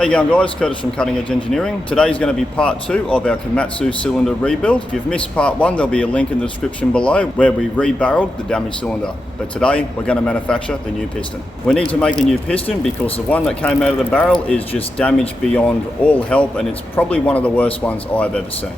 How you going, guys? Curtis from Cutting Edge Engineering. Today's going to be part 2 of our Komatsu cylinder rebuild. If you've missed part 1, there'll be a link in the description below where we rebarreled the damaged cylinder. But today we're going to manufacture the new piston. We need to make a new piston because the one that came out of the barrel is just damaged beyond all help, and it's probably one of the worst ones I've ever seen.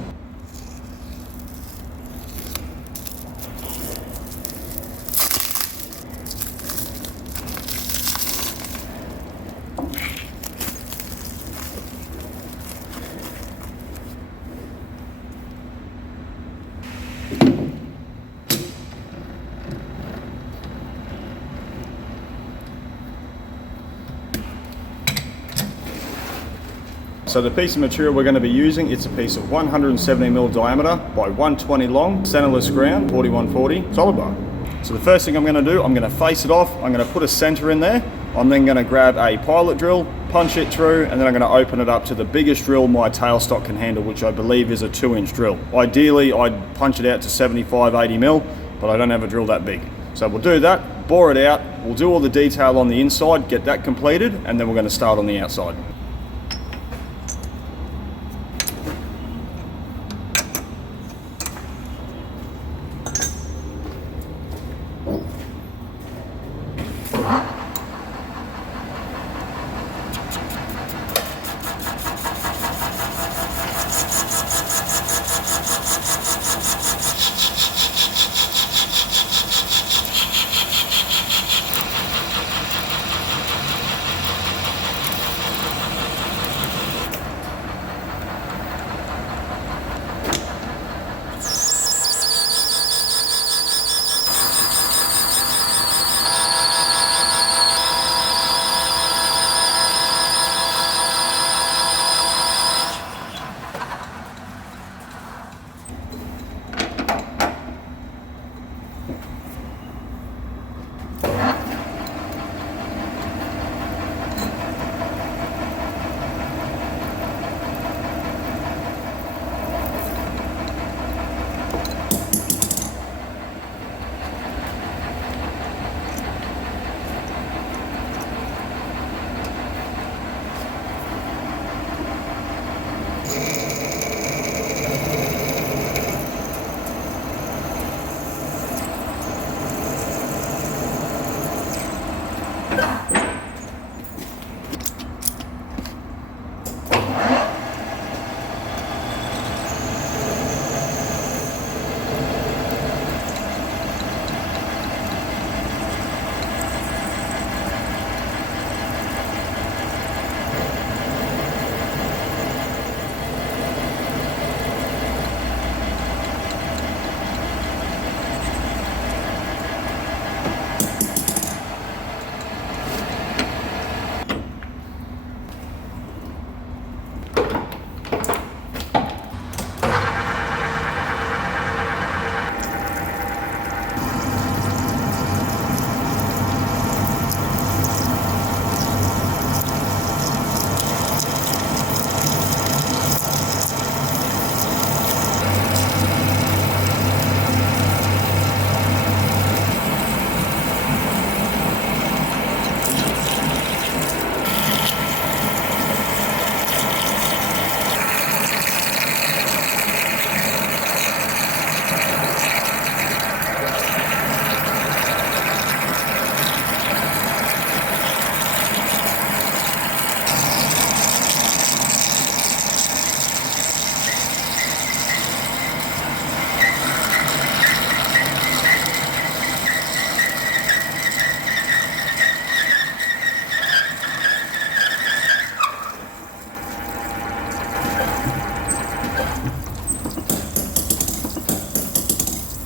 So the piece of material we're going to be using, it's a piece of 170mm diameter by 120 long, centerless ground, 4140 solid bar. So the first thing I'm going to do, I'm going to face it off, I'm going to put a center in there, I'm then going to grab a pilot drill, punch it through, and then I'm going to open it up to the biggest drill my tailstock can handle, which I believe is a 2-inch drill. Ideally, I'd punch it out to 75-80mm, but I don't have a drill that big. So we'll do that, bore it out, we'll do all the detail on the inside, get that completed, and then we're going to start on the outside.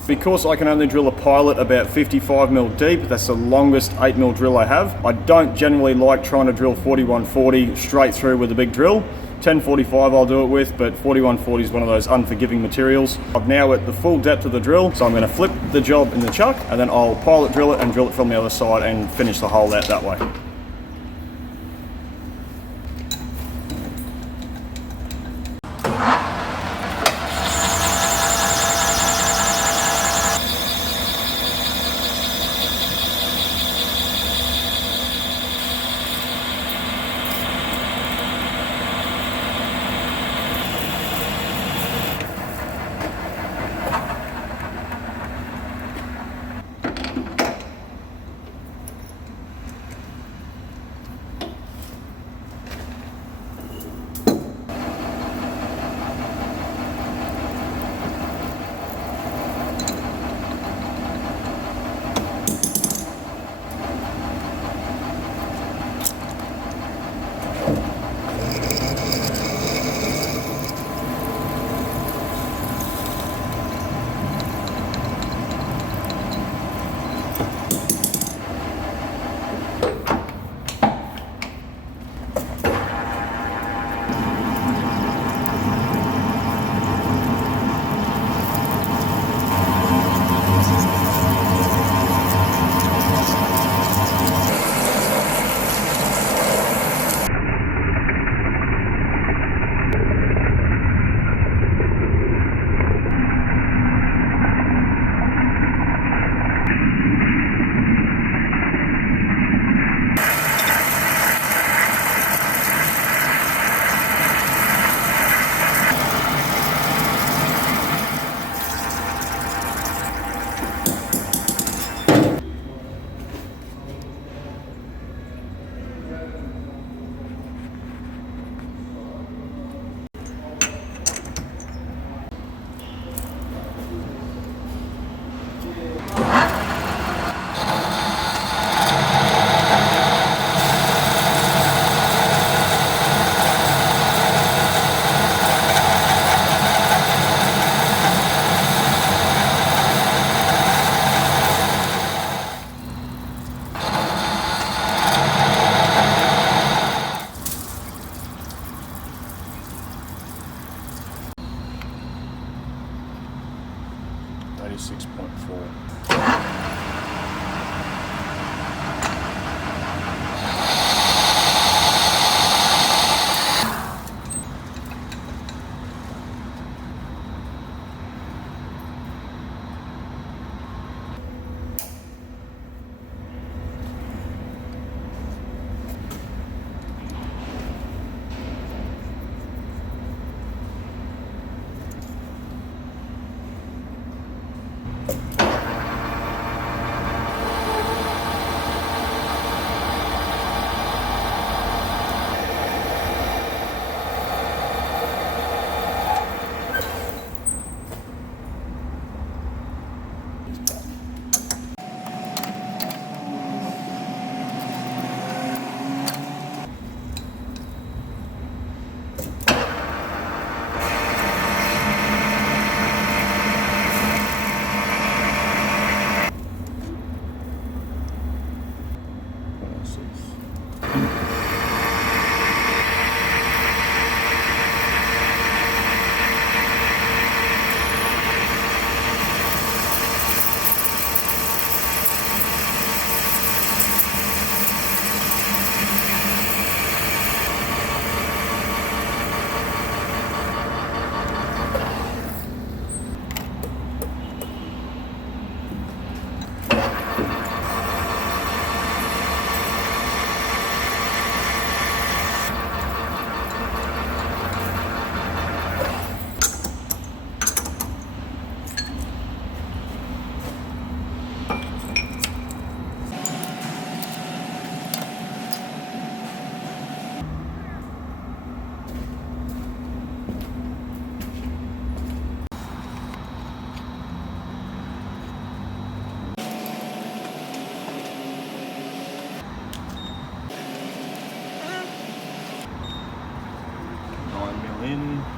Because I can only drill a pilot about 55mm deep, that's the longest 8mm drill I have. I don't generally like trying to drill 4140 straight through with a big drill. 1045 I'll do it with, but 4140 is one of those unforgiving materials. I'm now at the full depth of the drill, so I'm going to flip the job in the chuck, and then I'll pilot drill it and drill it from the other side and finish the hole out that way. 86.4. In.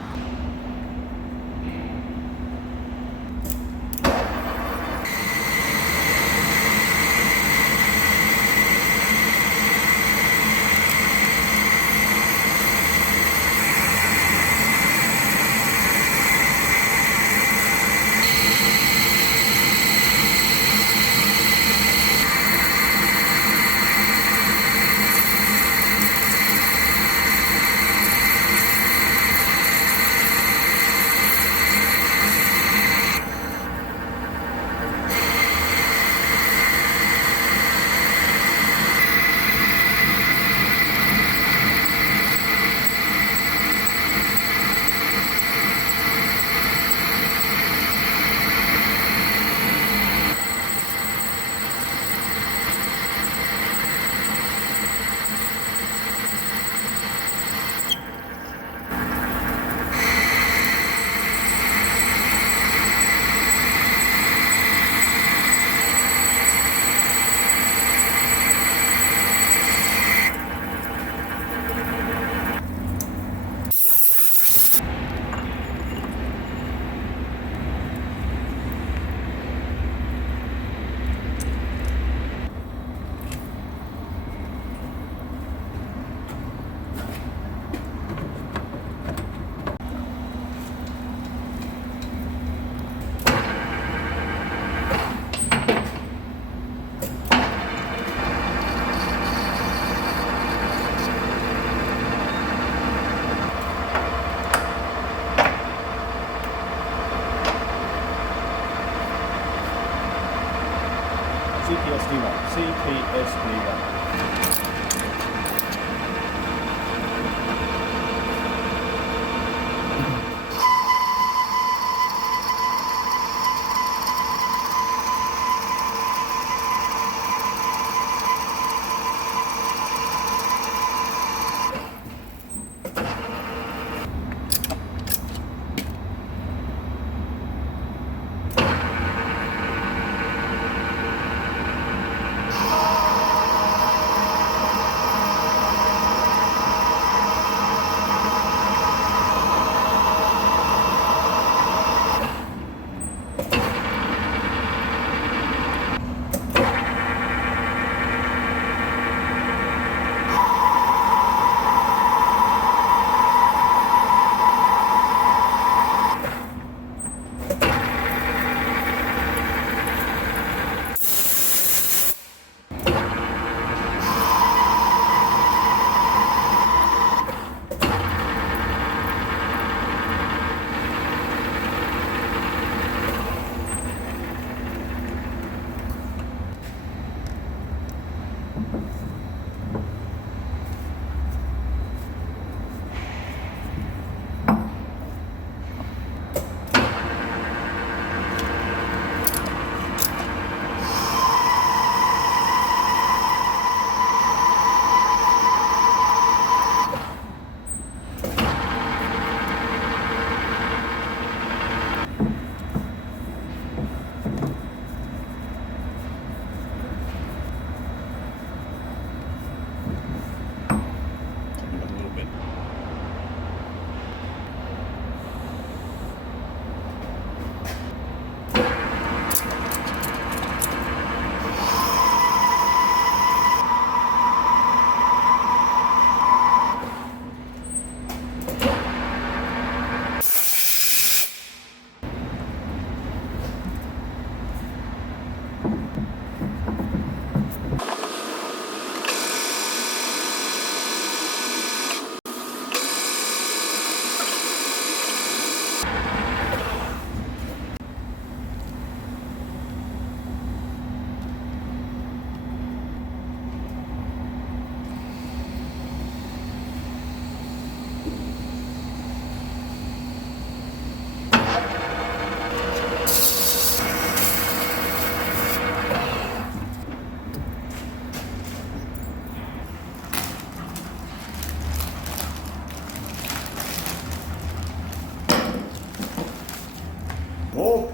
CPSD1.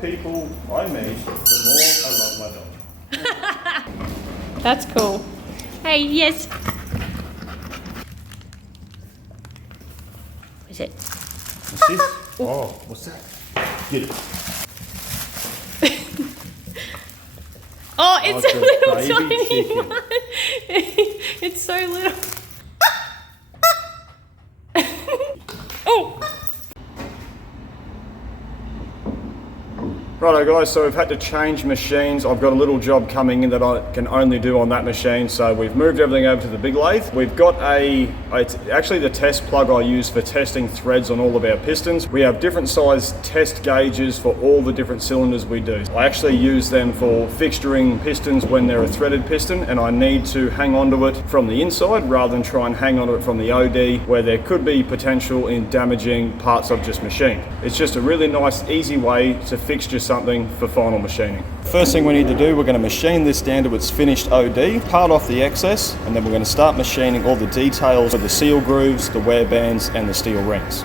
people I meet, the more I love my dog. That's cool. Hey, yes. What is it? What's this? Oh, what's that? Get it. Oh, it's a little baby tiny chicken. one. It's so little. Oh! Righto guys, so we've had to change machines. I've got a little job coming in that I can only do on that machine, so we've moved everything over to the big lathe. We've got it's actually the test plug I use for testing threads on all of our pistons. We have different size test gauges for all the different cylinders we do. I actually use them for fixturing pistons when they're a threaded piston, and I need to hang onto it from the inside rather than try and hang onto it from the OD, where there could be potential in damaging parts I've just machined. It's just a really nice, easy way to fixture something for final machining. First thing we need to do, we're going to machine this down to its finished OD, part off the excess, and then we're going to start machining all the details of the seal grooves, the wear bands, and the steel rings.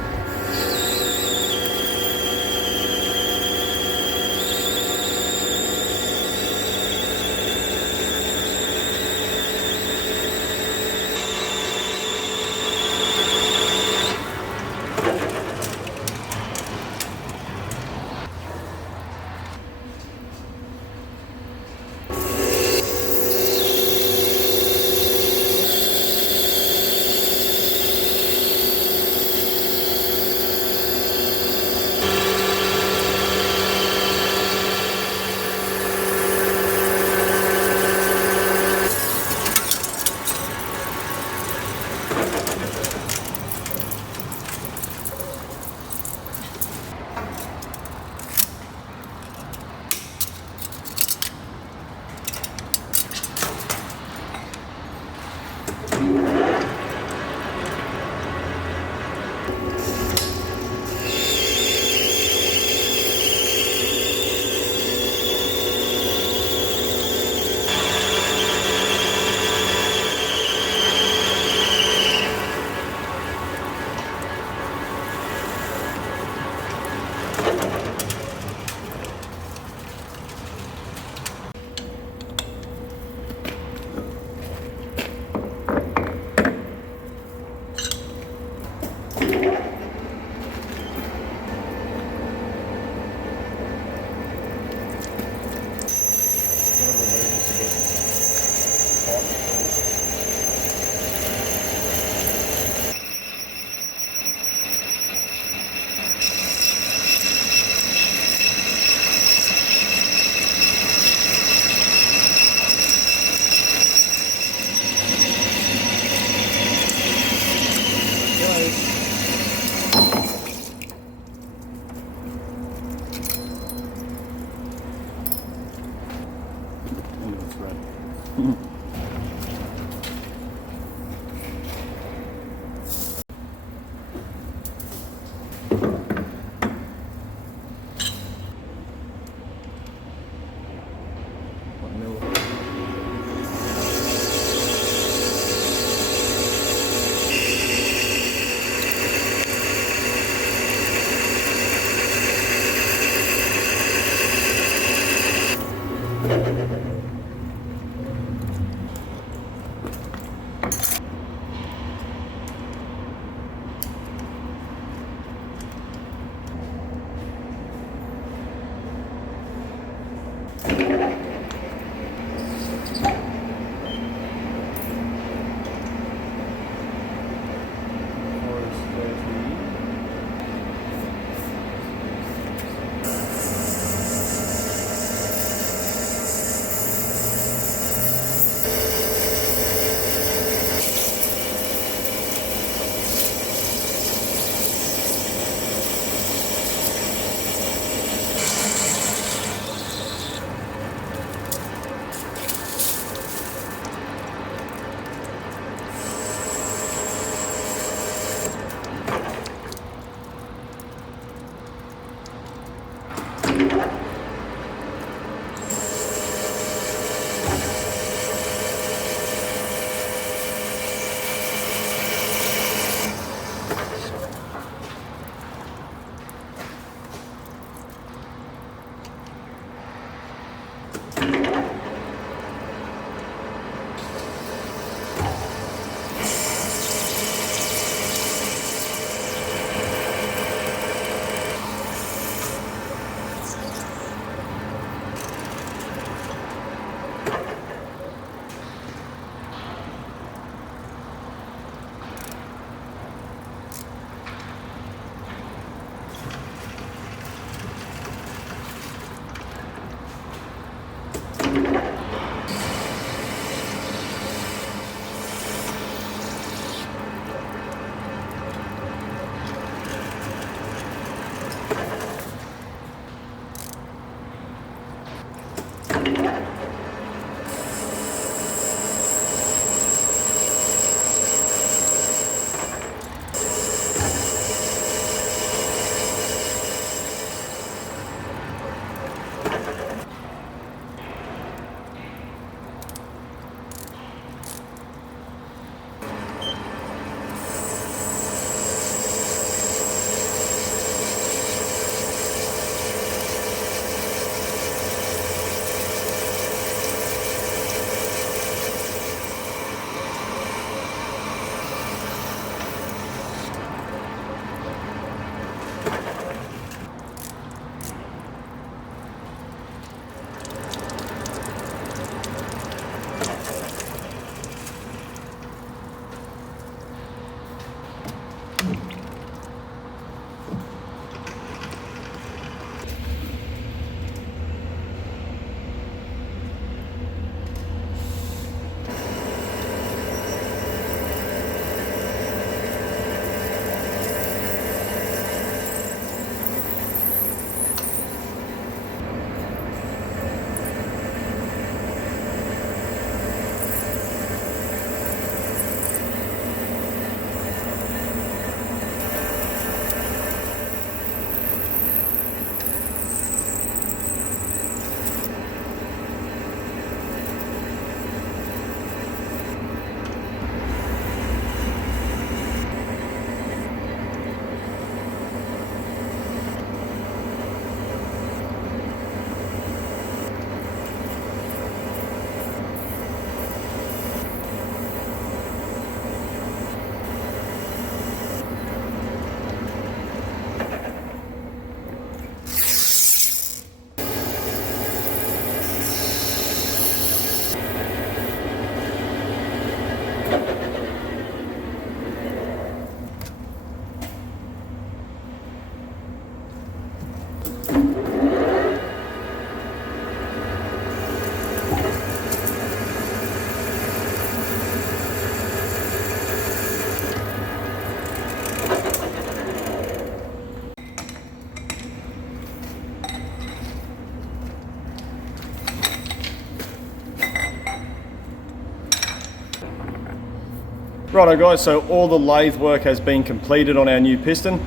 Righto guys, so all the lathe work has been completed on our new piston.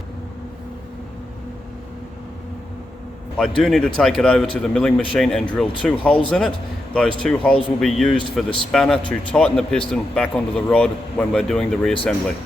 I do need to take it over to the milling machine and drill 2 holes in it. Those 2 holes will be used for the spanner to tighten the piston back onto the rod when we're doing the reassembly.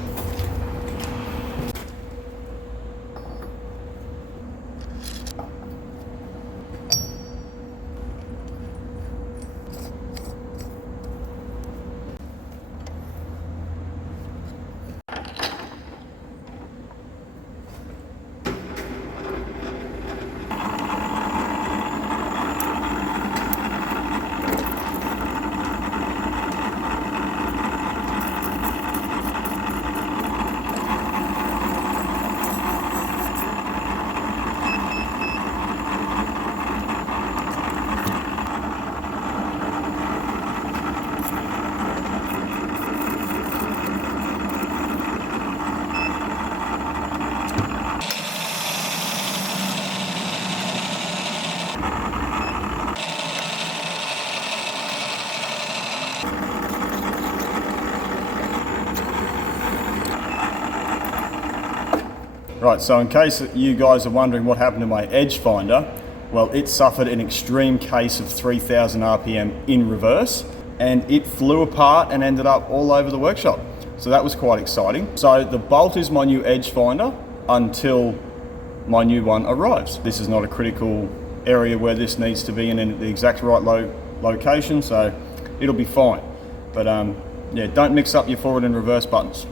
Right, so in case you guys are wondering what happened to my edge finder, well, it suffered an extreme case of 3000 RPM in reverse, and it flew apart and ended up all over the workshop. So that was quite exciting. So the bolt is my new edge finder until my new one arrives. This is not a critical area where this needs to be in the exact right location, so it'll be fine. But yeah, don't mix up your forward and reverse buttons.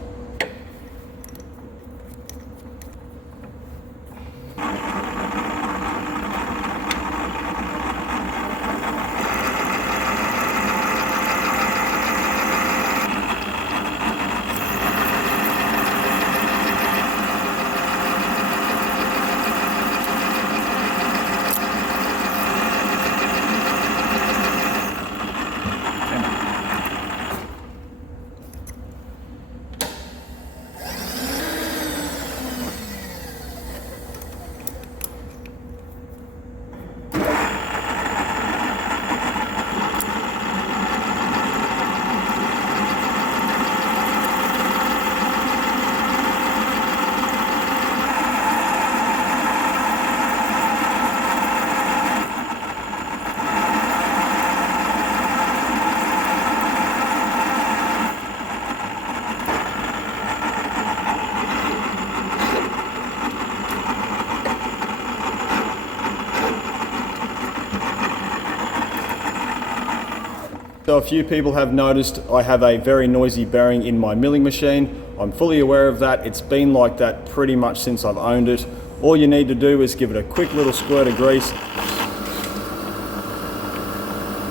So a few people have noticed I have a very noisy bearing in my milling machine. I'm fully aware of that. It's been like that pretty much since I've owned it. All you need to do is give it a quick little squirt of grease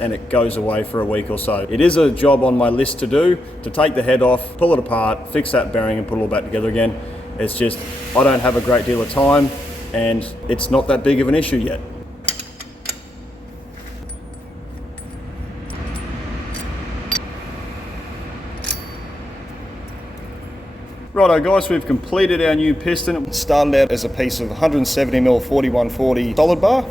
and it goes away for a week or so. It is a job on my list to do, to take the head off, pull it apart, fix that bearing and put it all back together again. It's just, I don't have a great deal of time and it's not that big of an issue yet. Righto guys, we've completed our new piston. It started out as a piece of 170mm 4140 solid bar.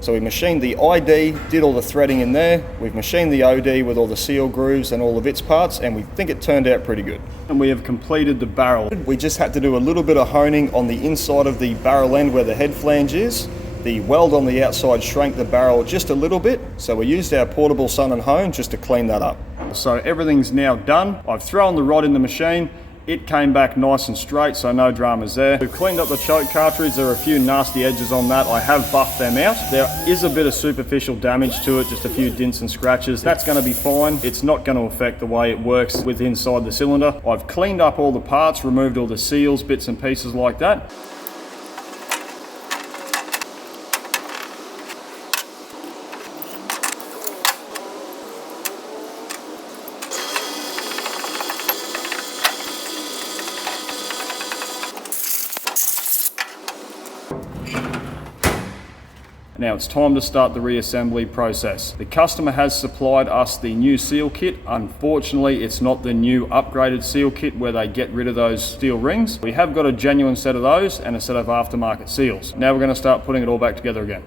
So we machined the ID, did all the threading in there. We've machined the OD with all the seal grooves and all of its parts, and we think it turned out pretty good. And we have completed the barrel. We just had to do a little bit of honing on the inside of the barrel end where the head flange is. The weld on the outside shrank the barrel just a little bit, so we used our portable sun and hone just to clean that up. So everything's now done. I've thrown the rod in the machine. It came back nice and straight, so no dramas there. We've cleaned up the choke cartridge. There are a few nasty edges on that. I have buffed them out. There is a bit of superficial damage to it, just a few dints and scratches. That's gonna be fine. It's not gonna affect the way it works with inside the cylinder. I've cleaned up all the parts, removed all the seals, bits and pieces like that. Now it's time to start the reassembly process. The customer has supplied us the new seal kit. Unfortunately, it's not the new upgraded seal kit where they get rid of those steel rings. We have got a genuine set of those and a set of aftermarket seals. Now we're going to start putting it all back together again.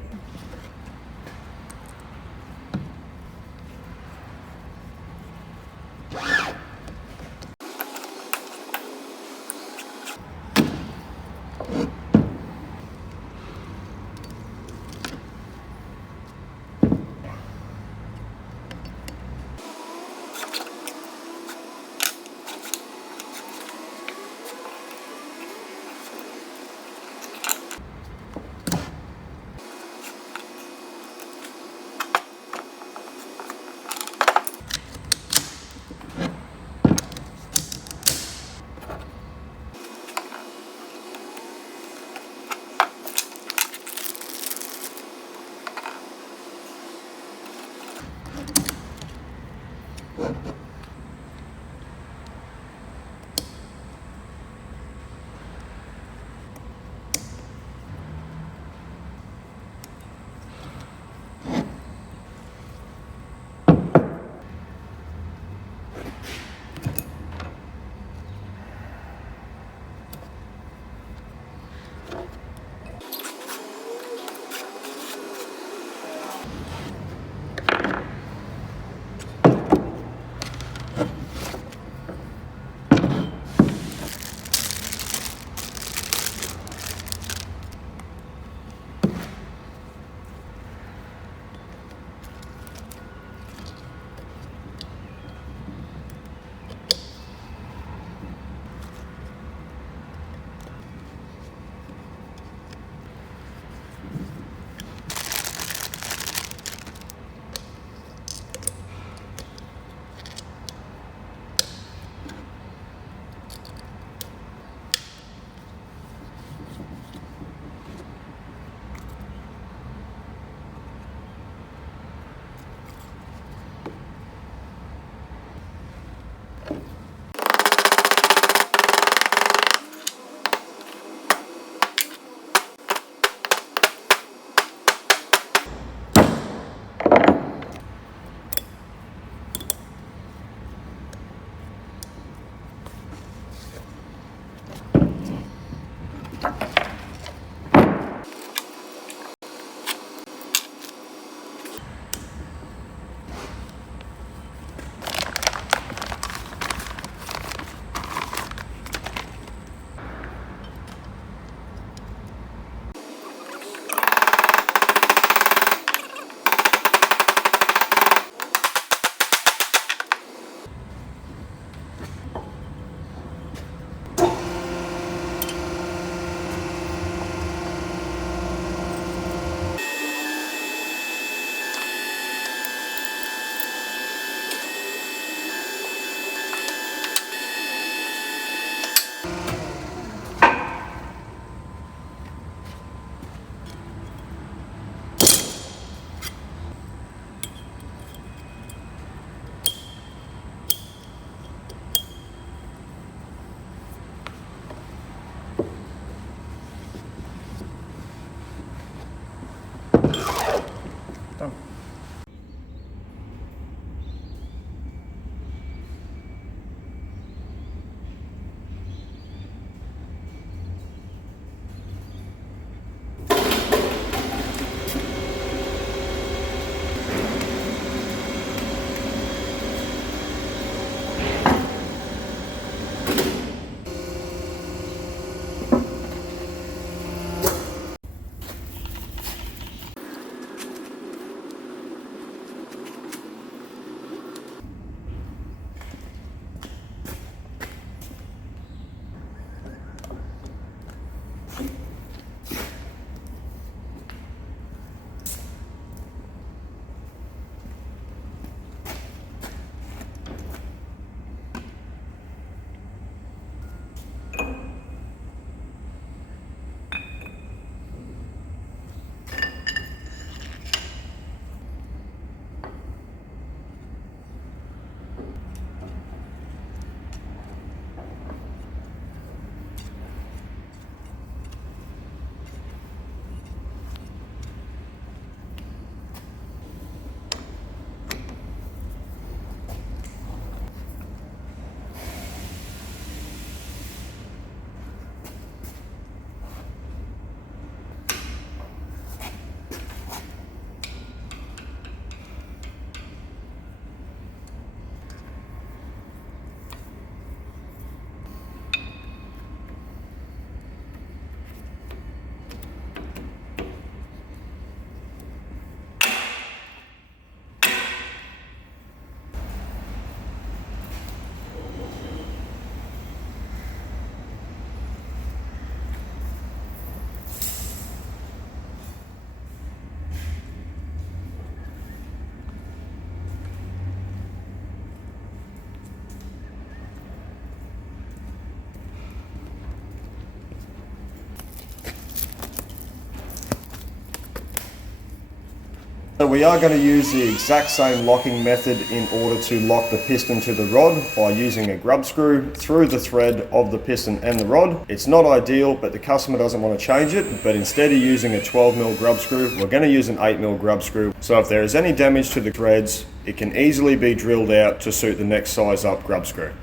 So we are going to use the exact same locking method in order to lock the piston to the rod by using a grub screw through the thread of the piston and the rod. It's not ideal, but the customer doesn't want to change it, but instead of using a 12mm grub screw, we're going to use an 8mm grub screw. So if there is any damage to the threads, it can easily be drilled out to suit the next size up grub screw.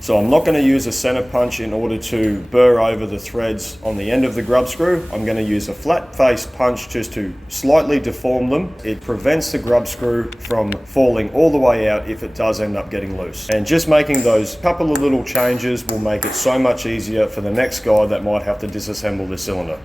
So I'm not going to use a center punch in order to burr over the threads on the end of the grub screw. I'm going to use a flat face punch just to slightly deform them. It prevents the grub screw from falling all the way out if it does end up getting loose. And just making those couple of little changes will make it so much easier for the next guy that might have to disassemble the cylinder.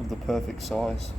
Of the perfect size.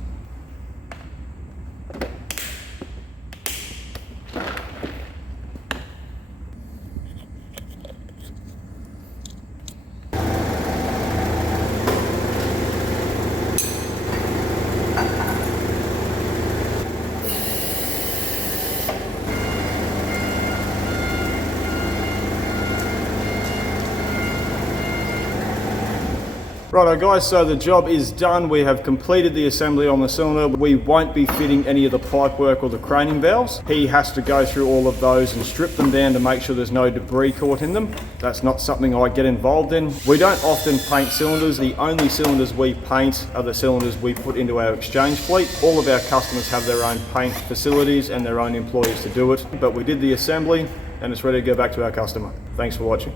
Righto guys, so the job is done. We have completed the assembly on the cylinder. We won't be fitting any of the pipework or the craning valves. He has to go through all of those and strip them down to make sure there's no debris caught in them. That's not something I get involved in. We don't often paint cylinders. The only cylinders we paint are the cylinders we put into our exchange fleet. All of our customers have their own paint facilities and their own employees to do it. But we did the assembly and it's ready to go back to our customer. Thanks for watching.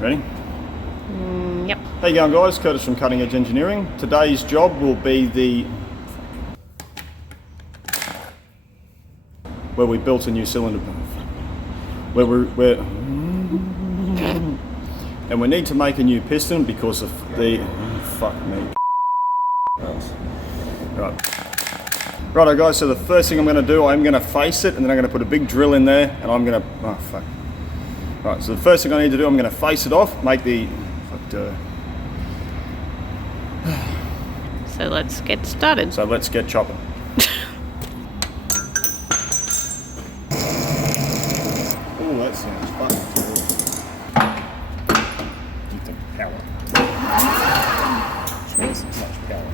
Ready? Yep. How you going guys? Curtis from Cutting Edge Engineering. Today's job will be where we built a new cylinder. And we need to make a new piston because of the fuck me. Righto guys, so the first thing I'm going to do, I'm going to face it and then I'm going to put a big drill in there and I'm going to, oh fuck. Right, so the first thing I need to do, I'm going to face it off, make the, So let's get started. So let's get chopping. Oh, that sounds fucking cool. Need the power. Smells much power.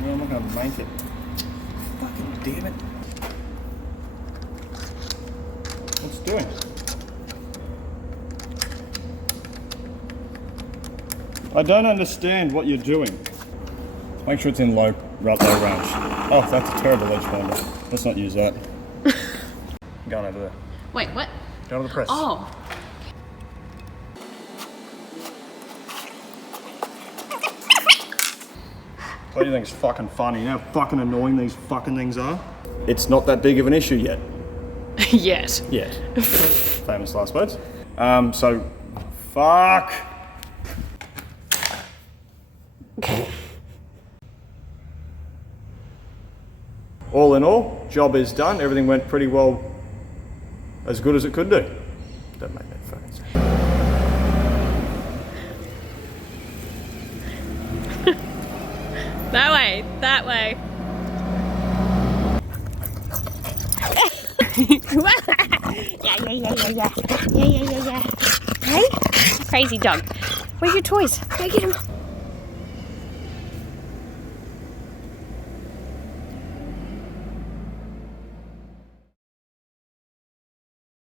No, I'm not going to make it. Fucking damn it. What's it doing? I don't understand what you're doing. Make sure it's in low range. Oh, that's a terrible edge finder. Let's not use that. I'm going over there. Wait, what? Go to the press. Oh. What do you think is fucking funny? You know how fucking annoying these fucking things are? It's not that big of an issue yet. Yes. Yet. Famous last words. So, fuck. All in all, job is done. Everything went pretty well, as good as it could do. Don't make that fucking sense. That way, that way. Yeah. Hey, crazy dog. Where's your toys? Go get him.